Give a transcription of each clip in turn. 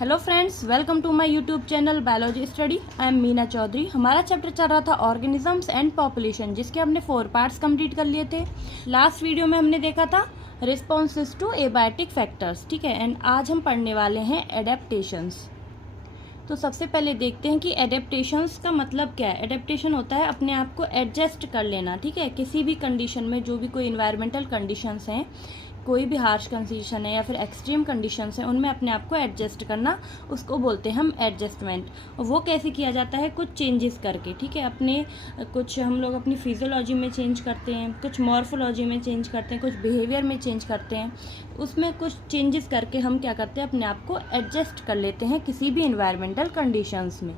Hello friends, welcome to my YouTube channel biology study. I am Meena Chaudhary. हमारा chapter चल रहा था ऑर्गेनिजम्स एंड पॉपुलेशन, जिसके हमने 4 पार्ट्स कंप्लीट कर लिए थे। लास्ट वीडियो में हमने देखा था रिस्पॉन्सेस टू एबायोटिक फैक्टर्स, ठीक है। एंड आज हम पढ़ने वाले हैं एडेप्टेशंस। तो सबसे पहले देखते हैं कि एडेप्टेशंस का मतलब क्या है। एडेप्टेशन होता है अपने आप को एडजस्ट कर लेना, ठीक है। किसी भी कंडीशन में, जो भी कोई इन्वायरमेंटल कंडीशंस हैं, कोई भी हार्श कंडीशन है या फिर एक्सट्रीम कंडीशंस हैं, उनमें अपने आप को एडजस्ट करना, उसको बोलते हैं हम एडजस्टमेंट। वो कैसे किया जाता है? कुछ चेंजेस करके, ठीक है। अपने कुछ हम लोग अपनी फिजियोलॉजी में चेंज करते हैं, कुछ मॉर्फोलॉजी में चेंज करते हैं, कुछ बिहेवियर में चेंज करते हैं। उसमें कुछ चेंजेस करके हम क्या करते हैं? अपने आप को एडजस्ट कर लेते हैं किसी भी इन्वायरमेंटल कंडीशंस में।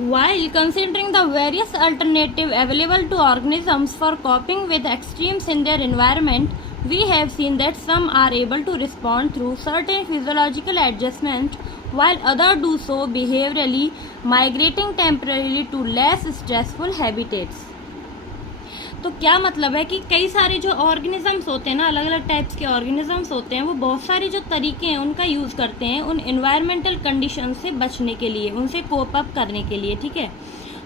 While considering the various alternatives available to organisms for coping with extremes in their environment, we have seen that some are able to respond through certain physiological adjustments, while others do so behaviorally, migrating temporarily to less stressful habitats. तो क्या मतलब है कि कई सारे जो organisms होते हैं ना, अलग अलग टाइप्स के ऑर्गेनिजम्स होते हैं, वो बहुत सारे जो तरीके हैं उनका यूज़ करते हैं उन इन्वायरमेंटल कंडीशन से बचने के लिए, उनसे कोप अप करने के लिए, ठीक है।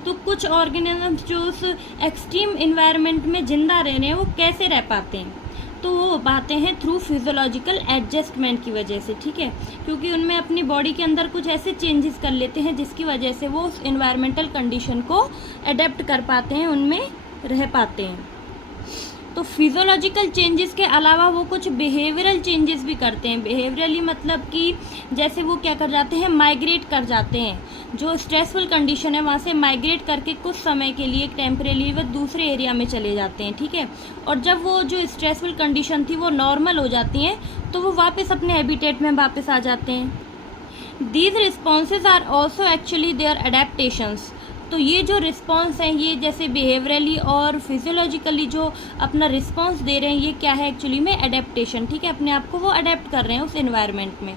तो कुछ ऑर्गेनिजम्स जो उस एक्सट्रीम इन्वायरमेंट में जिंदा रह रहे हैं, वो कैसे रह पाते हैं? तो वो हो पाते हैं थ्रू फिजियोलॉजिकल एडजस्टमेंट की वजह से, ठीक है। क्योंकि उनमें अपनी बॉडी के अंदर कुछ ऐसे चेंजेस कर लेते हैं जिसकी वजह से वो उस इन्वायरमेंटल कंडीशन को अडेप्ट कर पाते हैं, उनमें रह पाते हैं। तो फिजियोलॉजिकल चेंजेस के अलावा वो कुछ बिहेवियरल चेंजेस भी करते हैं। बिहेवियरली मतलब कि जैसे वो क्या कर जाते हैं? माइग्रेट कर जाते हैं। जो स्ट्रेसफुल कंडीशन है वहाँ से माइग्रेट करके कुछ समय के लिए टेम्परेरी वो दूसरे एरिया में चले जाते हैं, ठीक है। और जब वो जो स्ट्रेसफुल कंडीशन थी वो नॉर्मल हो जाती हैं, तो वो वापस अपने हैबिटेट में वापस आ जाते हैं। These responses are also actually their adaptations. तो ये जो रिस्पॉन्स हैं, ये जैसे बिहेवियरली और फिजियोलॉजिकली जो अपना रिस्पॉन्स दे रहे हैं, ये क्या है? एक्चुअली में एडेप्टेशन, ठीक है। अपने आप को वो अडेप्ट कर रहे हैं उस एनवायरनमेंट में।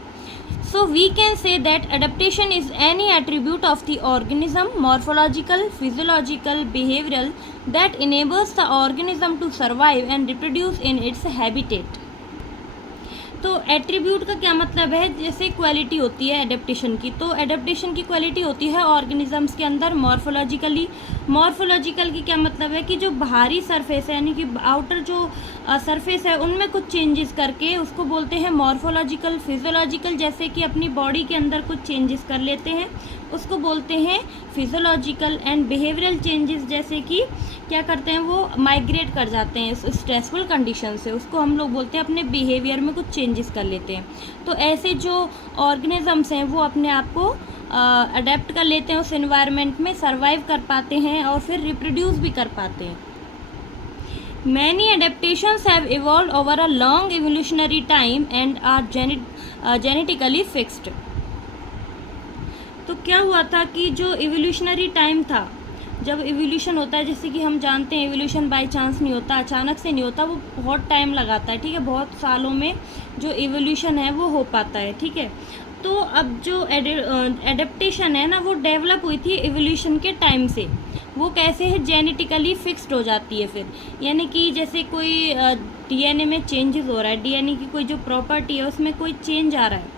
So we can say that adaptation is any attribute of the organism, morphological, physiological, behavioural, that enables the organism to survive and reproduce in its habitat. तो एट्रीब्यूट का क्या मतलब है? जैसे क्वालिटी होती है एडेप्टेशन की, तो एडेप्टेशन की क्वालिटी होती है ऑर्गेनिजम्स के अंदर मॉर्फोलॉजिकली। मॉर्फोलॉजिकल की क्या मतलब है? कि जो बाहरी सरफेस है, यानी कि आउटर जो सरफेस है, उनमें कुछ चेंजेस करके उसको बोलते हैं मॉर्फोलॉजिकल। फिजियोलॉजिकल जैसे कि अपनी बॉडी के अंदर कुछ चेंजेस कर लेते हैं, उसको बोलते हैं फिजियोलॉजिकल। एंड बिहेवियरल चेंजेस जैसे कि क्या करते हैं? वो माइग्रेट कर जाते हैं स्ट्रेसफुल कंडीशन से, उसको हम लोग बोलते हैं अपने बिहेवियर में कुछ चेंजेस कर लेते हैं। तो ऐसे जो ऑर्गेनिजम्स हैं वो अपने आप को अडेप्ट कर लेते हैं उस एनवायरनमेंट में, सर्वाइव कर पाते हैं और फिर रिप्रोड्यूस भी कर पाते हैं। Many adaptations have evolved over a long evolutionary time and are genetically fixed. तो क्या हुआ था कि जो इवोल्यूशनरी टाइम था, जब इवोल्यूशन होता है, जैसे कि हम जानते हैं इवोल्यूशन बाय चांस नहीं होता, अचानक से नहीं होता, वो बहुत टाइम लगाता है, ठीक है। बहुत सालों में जो इवोल्यूशन है वो हो पाता है, ठीक है। तो अब जो एडेप्टेशन है ना, वो डेवलप हुई थी इवोल्यूशन के टाइम से। वो कैसे है? जेनेटिकली फिक्स्ड हो जाती है फिर, यानी कि जैसे कोई डीएनए में चेंजेस हो रहा है, डीएनए की कोई जो प्रॉपर्टी है उसमें कोई चेंज आ रहा है,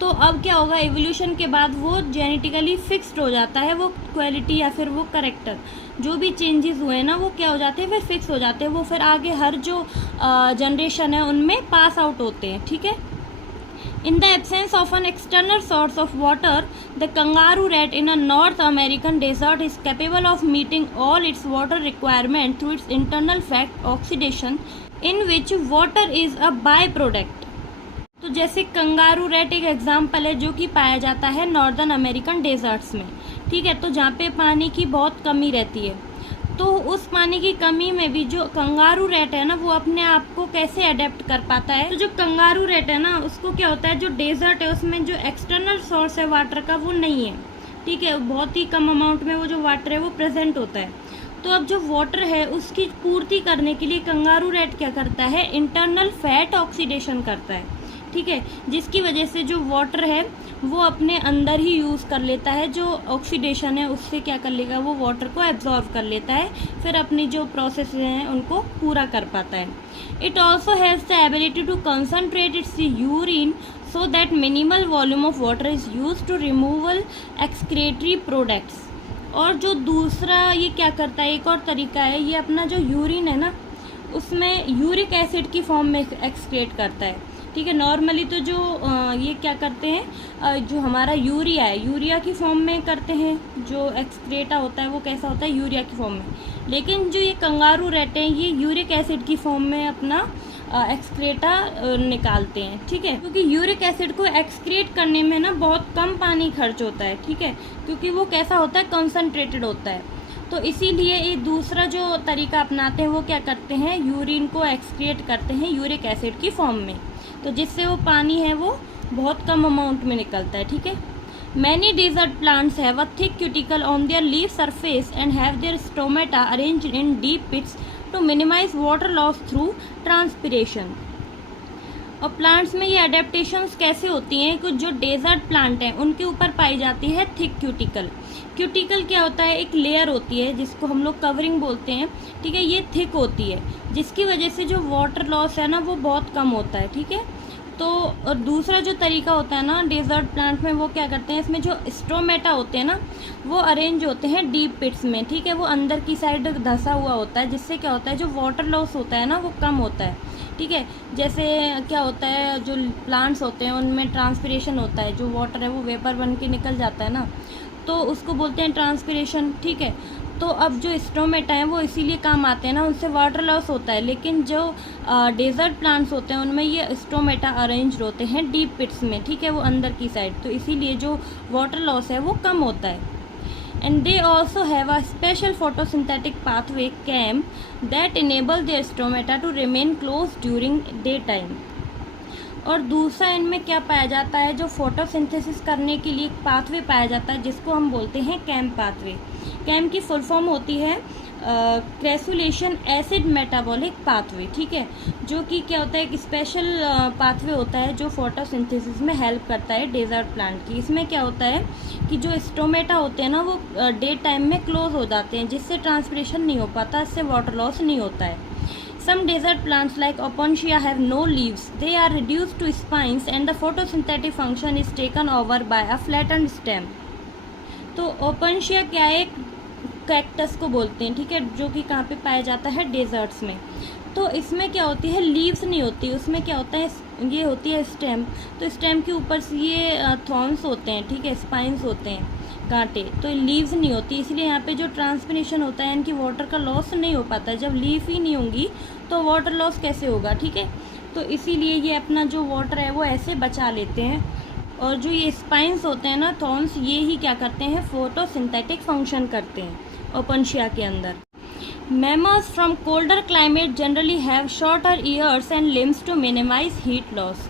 तो अब क्या होगा? इवोल्यूशन के बाद वो जेनेटिकली फिक्स्ड हो जाता है, वो क्वालिटी या फिर वो करेक्टर, जो भी चेंजेस हुए हैं ना, वो क्या हो जाते हैं? फिर फिक्स हो जाते हैं। वो फिर आगे हर जो जनरेशन है उनमें पास आउट होते हैं, ठीक है। In the absence of an external source of water, the kangaroo rat in a North American desert is capable of meeting all its water requirement through its internal fat oxidation, in which water is a byproduct. तो जैसे kangaroo rat एक example है जो कि पाया जाता है northern American desserts में, ठीक है। तो जहाँ पे पानी की बहुत कमी रहती है, तो उस पानी की कमी में भी जो कंगारू रैट है ना, वो अपने आप को कैसे अडेप्ट कर पाता है? तो जो कंगारू रैट है ना, उसको क्या होता है? जो डेजर्ट है उसमें जो एक्सटर्नल सोर्स है वाटर का वो नहीं है, ठीक है। बहुत ही कम अमाउंट में वो जो वाटर है वो प्रेजेंट होता है। तो अब जो वाटर है उसकी पूर्ति करने के लिए कंगारू रैट क्या करता है? इंटरनल फैट ऑक्सीडेशन करता है, ठीक है, जिसकी वजह से जो वाटर है वो अपने अंदर ही यूज़ कर लेता है, जो ऑक्सीडेशन है उससे क्या कर लेगा, वो वाटर को एब्जॉर्व कर लेता है, फिर अपनी जो प्रोसेस हैं उनको पूरा कर पाता है। It also has the ability to concentrate its urine so that minimal volume of water is used to removal excretory products। और जो दूसरा ये क्या करता है, एक और तरीका है, ये अपना जो यूरिन है ना उसमें यूरिक एसिड की फॉर्म में एक्सक्रेट करता है, ठीक है। नॉर्मली तो जो ये क्या करते हैं, जो हमारा यूरिया है यूरिया की फॉर्म में करते हैं, जो एक्सक्रेटा होता है वो कैसा होता है, यूरिया की फॉर्म में। लेकिन जो ये कंगारू रहते हैं ये यूरिक एसिड की फॉर्म में अपना एक्सक्रेटा निकालते हैं, ठीक है, क्योंकि यूरिक एसिड को एक्सक्रेट करने में ना बहुत कम पानी खर्च होता है, ठीक है, क्योंकि वो कैसा होता है, कंसनट्रेटेड होता है। तो इसीलिए ये दूसरा जो तरीका अपनाते हैं वो क्या करते हैं, यूरिन को एक्सक्रिएट करते हैं यूरिक एसिड की फॉर्म में, तो जिससे वो पानी है वो बहुत कम अमाउंट में निकलता है, ठीक है। Many desert plants have a thick cuticle on their leaf surface and have their stomata arranged in deep pits to minimize water loss through transpiration. और प्लांट्स में ये अडेप्टेशंस कैसे होती हैं, कुछ जो डेजर्ट प्लांट हैं उनके ऊपर पाई जाती है थिक क्यूटिकल। क्यूटिकल क्या होता है, एक लेयर होती है जिसको हम लोग कवरिंग बोलते हैं, ठीक है, ये थिक होती है, जिसकी वजह से जो वाटर लॉस है ना वो बहुत कम होता है, ठीक है। तो और दूसरा जो तरीका होता है ना डेजर्ट प्लांट में, वो क्या करते हैं, इसमें जो स्टोमेटा होते हैं ना वो अरेंज होते हैं डीप पिट्स में, ठीक है, वो अंदर की साइड धंसा हुआ होता है, जिससे क्या होता है, जो वाटर लॉस होता है ना वो कम होता है, ठीक है। जैसे क्या होता है, जो प्लांट्स होते हैं उनमें ट्रांसपिरेशन होता है, जो वाटर है वो वेपर बन के निकल जाता है ना, तो उसको बोलते हैं ट्रांसपिरेशन, ठीक है। तो अब जो स्टोमेटा हैं वो इसीलिए काम आते हैं ना, उनसे वाटर लॉस होता है, लेकिन जो डेजर्ट प्लांट्स होते हैं उनमें ये स्टोमेटा अरेंज होते हैं डीप पिट्स में, ठीक है, वो अंदर की साइड, तो इसीलिए जो वाटर लॉस है वो कम होता है। And they also have a special photosynthetic pathway CAM that enable their stomata to remain close during day time. और दूसरा इनमें क्या पाया जाता है, जो फोटोसिंथेसिस करने के लिए एक पाथवे पाया जाता है जिसको हम बोलते हैं कैम पाथवे। कैम की फुल फॉर्म होती है क्रेसुलेशन एसिड मेटाबॉलिक पाथवे, ठीक है, जो कि क्या होता है, एक स्पेशल पाथवे होता है जो फोटोसिंथेसिस में हेल्प करता है डेजर्ट प्लांट की। इसमें क्या होता है कि जो स्टोमेटा होते हैं ना वो डे टाइम में क्लोज हो जाते हैं, जिससे ट्रांसपिरेशन नहीं हो पाता, इससे वाटर लॉस नहीं होता है। Some desert plants like Opuntia have no leaves. They are reduced to spines and the photosynthetic function is taken over by a flattened stem. तो ओपनशिया क्या है, कैक्टस को बोलते हैं, ठीक है, जो कि कहाँ पे पाया जाता है, डेजर्ट्स में। तो इसमें क्या होती है, लीव्स नहीं होती, उसमें क्या होता है, ये होती है स्टेम। तो स्टेम के ऊपर से ये थॉर्न्स होते हैं, ठीक है, स्पाइंस होते हैं, कांटे, तो लीव्स नहीं होती, इसलिए यहाँ पे जो ट्रांसपिरेशन होता है इनकी वाटर का लॉस नहीं हो पाता। जब लीफ ही नहीं होंगी तो वाटर लॉस कैसे होगा, ठीक है। तो इसीलिए ये अपना जो वाटर है वो ऐसे बचा लेते हैं। और जो ये स्पाइंस होते हैं ना, थॉर्न्स, ये ही क्या करते हैं, फोटोसिंथेटिक फंक्शन करते हैं ओपनशिया के अंदर। Mammals from colder climate generally have shorter ears and limbs to minimise heat loss.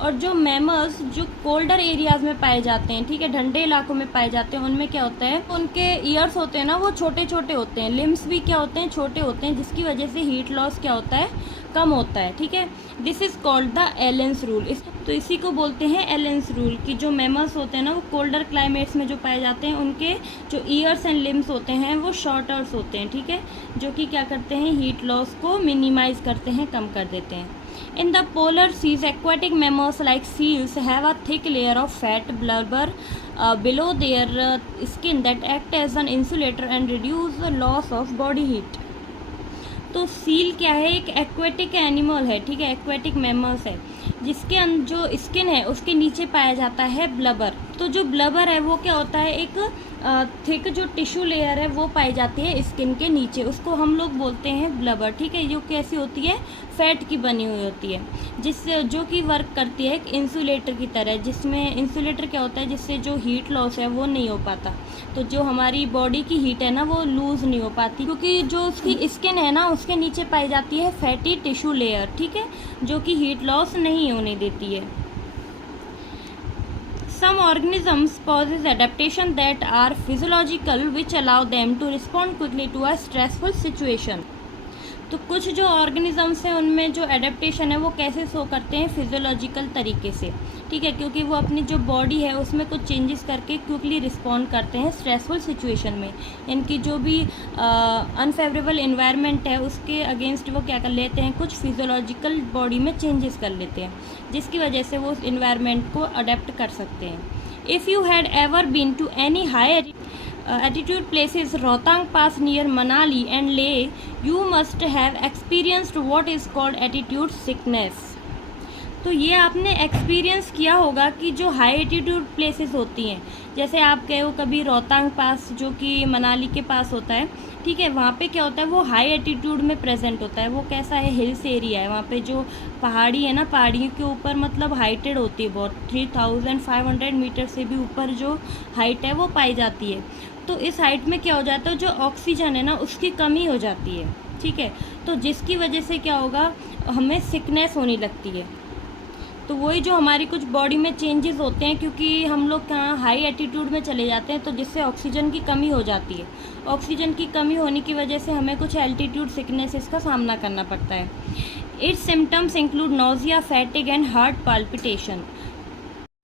और जो मैमल्स जो कोल्डर एरियाज़ में पाए जाते हैं, ठीक है, ठंडे इलाकों में पाए जाते हैं, उनमें क्या होता है, उनके ईयर्स होते हैं ना वो छोटे छोटे होते हैं, लिम्स भी क्या होते हैं, छोटे होते हैं, जिसकी वजह से हीट लॉस क्या होता है, कम होता है, ठीक है। This is called the एलेंस rule. तो इसी को बोलते हैं एलेंस रूल, कि जो मैमल्स होते हैं ना वो कोल्डर क्लाइमेट्स में जो पाए जाते हैं उनके जो ईयर्स एंड लिम्स होते हैं वो शॉर्टर्स होते हैं, ठीक है, जो कि क्या करते हैं, हीट लॉस को मिनिमाइज करते हैं, कम कर देते हैं। In the polar seas, aquatic mammals like seals have a thick layer of fat blubber below their skin that act as an insulator and reduce the loss of body heat. तो seal क्या है, एक aquatic animal है, ठीक है, aquatic mammals है, जिसके जो स्किन है उसके नीचे पाया जाता है ब्लबर। तो जो ब्लबर है वो क्या होता है, एक थिक जो टिश्यू लेयर है वो पाई जाती है स्किन के नीचे, उसको हम लोग बोलते हैं ब्लबर, ठीक है। जो कैसी होती है, फैट की बनी हुई होती है, जिससे जो कि वर्क करती है एक इंसुलेटर की तरह, जिसमें इंसुलेटर क्या होता है, जिससे जो हीट लॉस है वो नहीं हो पाता। तो जो हमारी बॉडी की हीट है ना वो लूज़ नहीं हो पाती, क्योंकि जो उसकी स्किन है ना उसके नीचे पाई जाती है फैटी टिश्यू लेयर, ठीक है, जो कि हीट लॉस नहीं होने देती है। Some organisms possess adaptation that are physiological which allow them to respond quickly to a stressful situation. तो कुछ जो ऑर्गेनिजम्स हैं उनमें जो एडेप्टेशन है वो कैसे शो करते हैं, फिजियोलॉजिकल तरीके से, ठीक है, क्योंकि वो अपनी जो बॉडी है उसमें कुछ चेंजेस करके क्विकली रिस्पॉन्ड करते हैं स्ट्रेसफुल सिचुएशन में। इनकी जो भी अनफेवरेबल इन्वायरमेंट है उसके अगेंस्ट वो क्या कर लेते हैं, कुछ फिजियोलॉजिकल बॉडी में चेंजेस कर लेते हैं, जिसकी वजह से वो उस इन्वायरमेंट को अडेप्ट कर सकते हैं। If you had ever been to any high altitude places Rohtang Pass near Manali and Leh, you must have experienced what is called altitude sickness। तो ये आपने एक्सपीरियंस किया होगा कि जो हाई एल्टीट्यूड प्लेसेस होती हैं, जैसे आप गए हो कभी रोहतांग पास जो कि मनाली के पास होता है, ठीक है, वहाँ पे क्या होता है, वो हाई एल्टीट्यूड में प्रेजेंट होता है। वो कैसा है, हिल्स एरिया है, वहाँ पे जो पहाड़ी है ना, पहाड़ियों के ऊपर मतलब हाइटेड होती है बहुत, 3500 मीटर से भी ऊपर जो हाइट है वो पाई जाती है। तो इस हाइट में क्या हो जाता है, जो ऑक्सीजन है ना उसकी कमी हो जाती है, ठीक है, तो जिसकी वजह से क्या होगा, हमें सिकनेस होने लगती है। तो वही जो हमारी कुछ बॉडी में चेंजेस होते हैं, क्योंकि हम लोग कहाँ हाई एल्टीट्यूड में चले जाते हैं, तो जिससे ऑक्सीजन की कमी हो जाती है। ऑक्सीजन की कमी होने की वजह से हमें कुछ एल्टीट्यूड सिकनेसेस का सामना करना पड़ता है। It's symptoms include nausea, fatigue and heart palpitation.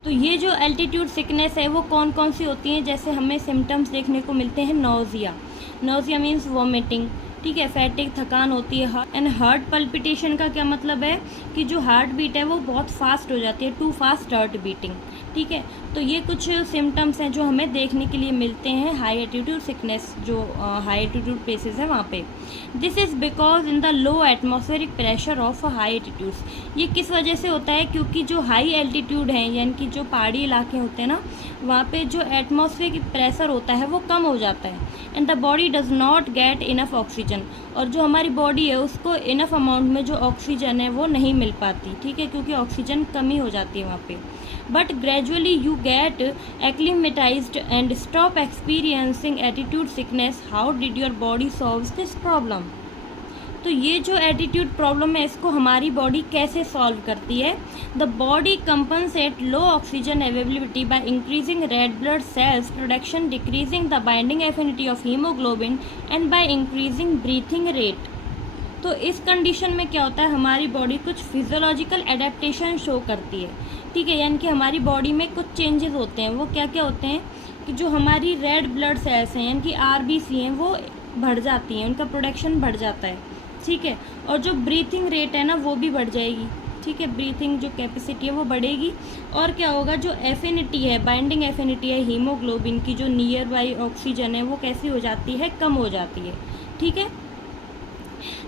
तो ये जो एल्टीट्यूड सिकनेस है वो कौन कौन सी होती हैं, जैसे हमें सिम्टम्स देखने को मिलते हैं, नोजिया, नोजिया मीन्स वॉमिटिंग, ठीक है, फैटिक थकान होती है, एंड हार्ट पल्पिटेशन का क्या मतलब है कि जो हार्ट बीट है वो बहुत फास्ट हो जाती है, टू फास्ट हार्ट बीटिंग, ठीक है। तो ये कुछ सिम्टम्स हैं जो हमें देखने के लिए मिलते हैं हाई एल्टीट्यूड सिकनेस, जो हाई एल्टीट्यूड प्लेसेस है वहाँ पे। This is because in the low atmospheric pressure of high altitudes. ये किस वजह से होता है, क्योंकि जो हाई एल्टीट्यूड है यानी कि जो पहाड़ी इलाके होते हैं ना, वहाँ पे जो एटमॉस्फेरिक प्रेशर होता है वो कम हो जाता है, and the body does not get enough oxygen, और जो हमारी बॉडी है उसको इनफ अमाउंट में जो ऑक्सीजन है वो नहीं मिल पाती, ठीक है, क्योंकि ऑक्सीजन कमी हो जाती है वहाँ पे। But gradually you get acclimatized and stop experiencing altitude sickness. How did your body solves this problem. तो ये जो एटीट्यूड प्रॉब्लम है इसको हमारी बॉडी कैसे सॉल्व करती है, the body compensate low oxygen availability by increasing red blood cells production, decreasing the binding affinity of haemoglobin and by increasing breathing rate. तो इस कंडीशन में क्या होता है, हमारी बॉडी कुछ फिजियोलॉजिकल एडेप्टेशन शो करती है, ठीक है, यानी कि हमारी बॉडी में कुछ चेंजेस होते हैं। वो क्या क्या होते हैं कि जो हमारी रेड ब्लड सेल्स हैं यानी कि आरबीसी हैं वो बढ़ जाती हैं, उनका प्रोडक्शन बढ़ जाता है, ठीक है, और जो ब्रीथिंग रेट है ना वो भी बढ़ जाएगी, ठीक है, ब्रीथिंग जो कैपेसिटी है वो बढ़ेगी। और क्या होगा, जो एफिनिटी है, बाइंडिंग एफिनिटी है हीमोग्लोबिन की, जो नियर बाई ऑक्सीजन है वो कैसी हो जाती है, कम हो जाती है, ठीक है।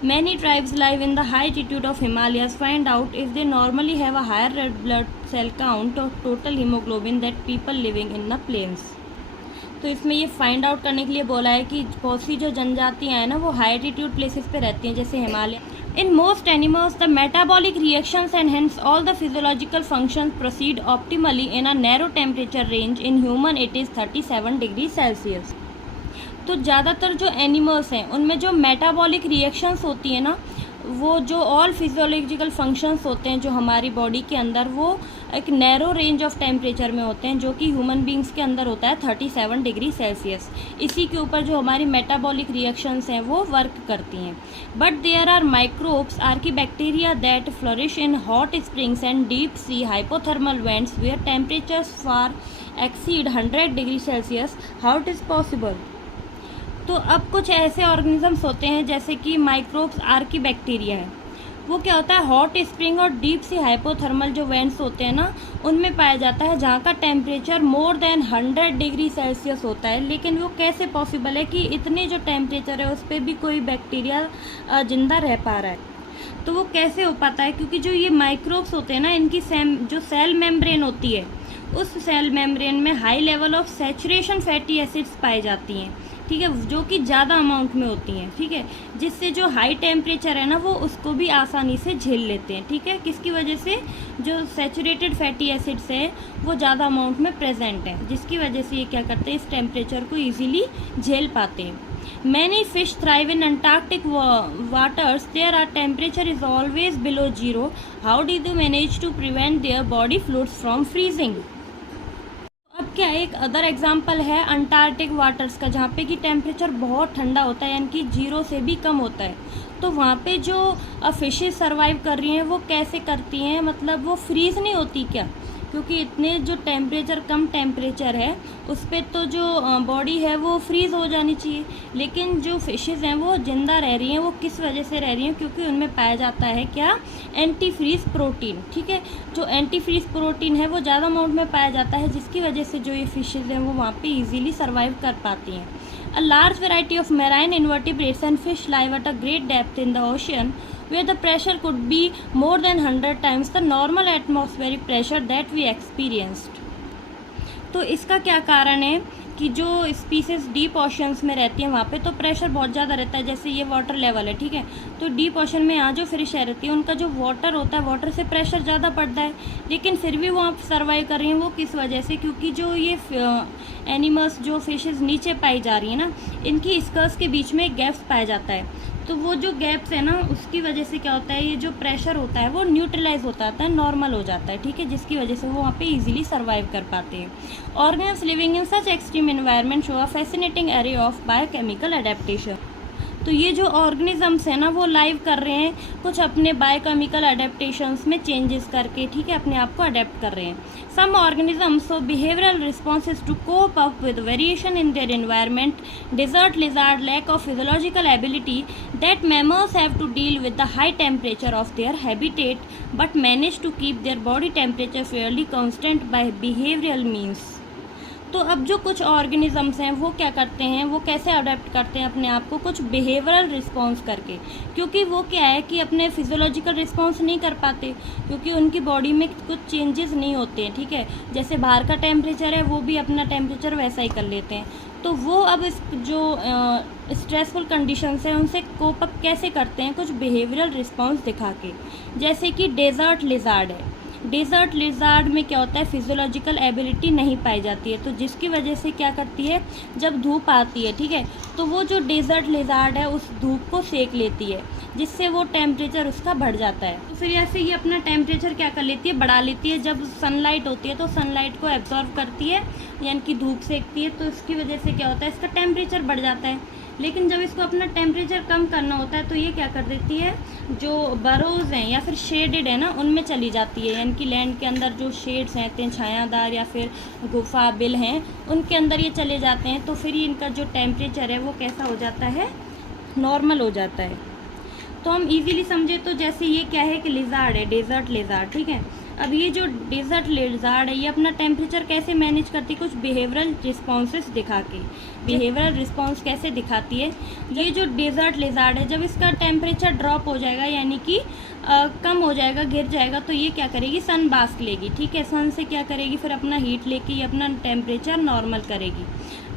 Many tribes live in the high altitude of Himalayas find out if they normally have a higher red blood cell count or total hemoglobin that people living in the plains। तो इसमें ये फाइंड आउट करने के लिए बोला है कि बहुत सी जो जनजातियाँ हैं ना वो हाई एल्टीट्यूड प्लेसेस पे रहती हैं, जैसे Himalaya. In most animals, the metabolic reactions and hence all the physiological functions proceed optimally in a narrow temperature range. In human, it is 37 degrees Celsius। तो ज़्यादातर जो एनिमल्स हैं उनमें जो मेटाबॉलिक रिएक्शंस होती हैं ना, वो जो ऑल फिजियोलॉजिकल फंक्शंस होते हैं जो हमारी बॉडी के अंदर, वो एक नैरो रेंज ऑफ टेम्परेचर में होते हैं, जो कि ह्यूमन बींग्स के अंदर होता है 37 डिग्री सेल्सियस। इसी के ऊपर जो हमारी मेटाबॉलिक रिएक्शंस हैं वो वर्क करती हैं। But there are microbes, archaebacteria that flourish in hot springs and deep sea hypothermal vents where temperatures far exceed 100 degree Celsius. How it is possible. तो अब कुछ ऐसे ऑर्गेनिजम्स होते हैं जैसे कि माइक्रोब्स, आर्कीबैक्टीरिया है, वो क्या होता है, हॉट स्प्रिंग और डीप सी हाइपोथर्मल जो वेंट्स होते हैं ना उनमें पाया जाता है, जहाँ का temperature more than 100 degree Celsius होता है। लेकिन वो कैसे पॉसिबल है कि इतने जो टेम्परेचर है उस पर भी कोई बैक्टीरिया जिंदा रह पा रहा है। तो वो कैसे हो पाता है, क्योंकि जो ये माइक्रोब्स होते हैं ना, इनकी जो सेल मेम्ब्रेन होती है उस सेल मेम्ब्रेन में high level of saturation fatty acids पाई जाती हैं, ठीक है, जो कि ज़्यादा अमाउंट में होती हैं, ठीक है, जिससे जो हाई टेम्परेचर है ना वो उसको भी आसानी से झेल लेते हैं, ठीक है। किसकी वजह से, जो सैचुरेटेड फैटी एसिड्स है वो ज़्यादा अमाउंट में प्रेजेंट है, जिसकी वजह से ये क्या करते हैं, इस टेम्परेचर को ईजिली झेल पाते हैं। Many fish thrive in Antarctic waters, there are temperature is always below zero. How do they manage to prevent their body fluids from freezing. अब अब क्या एक अदर एग्जांपल है अंटार्कटिक वाटर्स का, जहाँ पे कि टेम्परेचर बहुत ठंडा होता है, यानी कि 0 से भी कम होता है। तो वहाँ पे जो फिशेस सर्वाइव कर रही हैं वो कैसे करती हैं, मतलब वो फ्रीज़ नहीं होती क्या? क्योंकि इतने जो टेम्परेचर, कम टेम्परेचर है उस पर तो जो बॉडी है वो फ्रीज़ हो जानी चाहिए, लेकिन जो फिशेस हैं वो ज़िंदा रह रही हैं। वो किस वजह से रह रही हैं? क्योंकि उनमें पाया जाता है क्या, एंटी फ्रीज़ प्रोटीन। ठीक है, जो एंटी फ्रीज़ प्रोटीन है वो ज़्यादा अमाउंट में पाया जाता है, जिसकी वजह से जो ये फिशेस हैं वो वहाँ पे इजीली सर्वाइव कर पाती हैं। A large variety of marine invertebrates and fish live at a great depth in the ocean, where the pressure could be more than 100 times the normal atmospheric pressure that we experienced. तो इसका क्या कारण है कि जो species deep oceans में रहती हैं वहाँ पे तो प्रेशर बहुत ज़्यादा रहता है। जैसे ये वाटर लेवल है, ठीक है, तो डीप ओशन में यहाँ जो फिश रहती है उनका जो वाटर होता है, वाटर से प्रेशर ज़्यादा पड़ता है, लेकिन फिर भी वो आप सर्वाइव कर रही हैं। वो किस वजह से? क्योंकि जो ये एनिमल्स, जो फिशेस नीचे पाई जा रही है ना, इनकी स्कर्स के बीच में गैप्स पाया जाता है। तो वो जो गैप्स है ना, उसकी वजह से क्या होता है, ये जो प्रेशर होता है वो न्यूट्रलाइज होता है, नॉर्मल हो जाता है। ठीक है, जिसकी वजह से वो वहाँ पे इजीली सर्वाइव कर पाते हैं। Organisms living in such extreme environment show a fascinating array of biochemical adaptation. तो ये जो ऑर्गेनिजम्स हैं ना वो लाइव कर रहे हैं कुछ अपने बायोकेमिकल अडेप्टेशंस में चेंजेस करके, ठीक है, अपने आप को अडेप्ट कर रहे हैं। Some organisms show behavioural responses to cope up with variation in their environment. Desert lizard lack of physiological ability that mammals have to deal with the high temperature of their habitat but manage to keep their body temperature fairly constant by behavioural means. तो अब जो कुछ organisms हैं वो क्या करते हैं, वो कैसे अडेप्ट करते हैं अपने आप को, कुछ बिहेवियरल रिस्पॉन्स करके। क्योंकि वो क्या है कि अपने फिजियोलॉजिकल रिस्पॉन्स नहीं कर पाते, क्योंकि उनकी बॉडी में कुछ चेंजेस नहीं होते हैं। ठीक है, जैसे बाहर का टेम्परेचर है वो भी अपना टेम्परेचर वैसा ही कर लेते हैं। तो वो अब इस जो स्ट्रेसफुल कंडीशंस हैं उनसे कोप अप कैसे करते हैं, कुछ बिहेवियरल रिस्पॉन्स दिखा के। जैसे कि डेजर्ट लिजार्ड है, डेजर्ट लिजार्ड में क्या होता है, फिजियोलॉजिकल एबिलिटी नहीं पाई जाती है, तो जिसकी वजह से क्या करती है, जब धूप आती है, ठीक है, तो वो जो डेजर्ट लिजार्ड है उस धूप को सेक लेती है, जिससे वो टेम्परेचर उसका बढ़ जाता है। तो फिर ऐसे ही अपना टेम्परेचर क्या कर लेती है, बढ़ा लेती है। जब सनलाइट होती है तो सनलाइट को एब्जॉर्व करती है, यानी कि धूप सेकती है, तो इसकी वजह से क्या होता है, इसका टेम्परेचर बढ़ जाता है। लेकिन जब इसको अपना टेम्परेचर कम करना होता है तो ये क्या कर देती है, जो बरोज हैं या फिर शेडेड है ना उनमें चली जाती है, यानी कि लैंड के अंदर जो शेड्स हैं, छायादार या फिर गुफा बिल हैं, उनके अंदर ये चले जाते हैं। तो फिर इनका जो टेम्परेचर है वो कैसा हो जाता है, नॉर्मल हो जाता है। तो हम इजीली समझे तो जैसे ये क्या है कि लिजार्ड है, डेजर्ट लिजार्ड, ठीक है। अब ये जो डेजर्ट लिजार्ड है ये अपना टेम्परेचर कैसे मैनेज करती है, कुछ बिहेवियरल रिस्पॉन्सेस दिखा के। बिहेवियरल रिस्पॉन्स कैसे दिखाती है, ये जो डेजर्ट लिजार्ड है जब इसका टेम्परेचर ड्रॉप हो जाएगा, यानी कि कम हो जाएगा, गिर जाएगा, तो ये क्या करेगी, सन बास्क लेगी। ठीक है, सन से क्या करेगी, फिर अपना हीट लेके ये अपना टेम्परेचर नॉर्मल करेगी।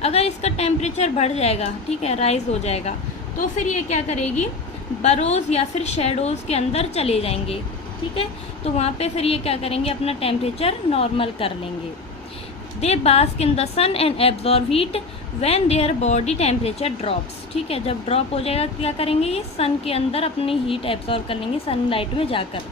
अगर इसका टेम्परेचर बढ़ जाएगा, ठीक है, राइज हो जाएगा, तो फिर ये क्या करेगी, बरोज या फिर शेडोज़ के अंदर चले जाएंगे। ठीक है, तो वहाँ पे फिर ये क्या करेंगे, अपना टेम्परेचर नॉर्मल कर लेंगे। They bask in the sun and absorb heat when their body temperature drops. ठीक है, जब ड्रॉप हो जाएगा क्या करेंगे, ये सन के अंदर अपनी हीट एब्जॉर्ब कर लेंगे सनलाइट में जाकर।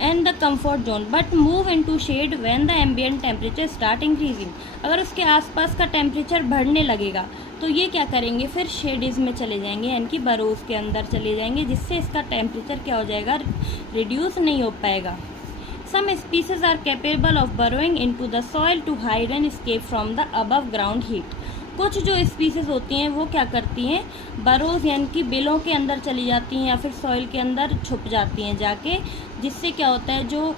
And the comfort zone but move into shade when the ambient temperature start increasing. अगर उसके आसपास का टेम्परेचर बढ़ने लगेगा तो ये क्या करेंगे, फिर शेडीज़ में चले जाएंगे, यानी कि बरोज के अंदर चले जाएंगे, जिससे इसका टेम्परेचर क्या हो जाएगा, रिड्यूस नहीं हो पाएगा। Some species are capable of burrowing into the soil to hide and escape from the above ground heat. कुछ जो स्पीसीज होती हैं वो क्या करती हैं, बरोज यानी कि बिलों के अंदर चली जाती हैं या फिर सॉइल के अंदर छुप जाती हैं जाके, जिससे क्या होता है, जो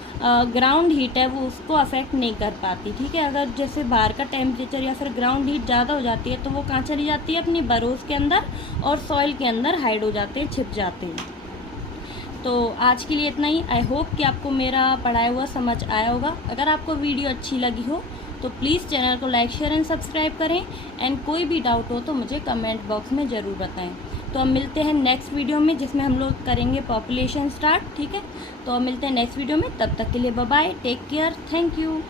ग्राउंड हीट है वो उसको अफेक्ट नहीं कर पाती। ठीक है, अगर जैसे बाहर का टेम्परेचर या फिर ग्राउंड हीट ज़्यादा हो जाती है तो वो कहाँ चली जाती है, अपनी बरोज के अंदर और सॉइल के अंदर हाइड हो जाते हैं, छिप जाते हैं। तो आज के लिए इतना ही। आई होप कि आपको मेरा पढ़ाया हुआ समझ आया होगा। अगर आपको वीडियो अच्छी लगी हो तो प्लीज़ चैनल को लाइक, शेयर एंड सब्सक्राइब करें। एंड कोई भी डाउट हो तो मुझे कमेंट बॉक्स में ज़रूर बताएं। तो हम मिलते हैं नेक्स्ट वीडियो में, जिसमें हम लोग करेंगे पॉपुलेशन स्टार्ट। ठीक है, तो हम मिलते हैं नेक्स्ट वीडियो में, तब तक के लिए bye bye, take care, thank you.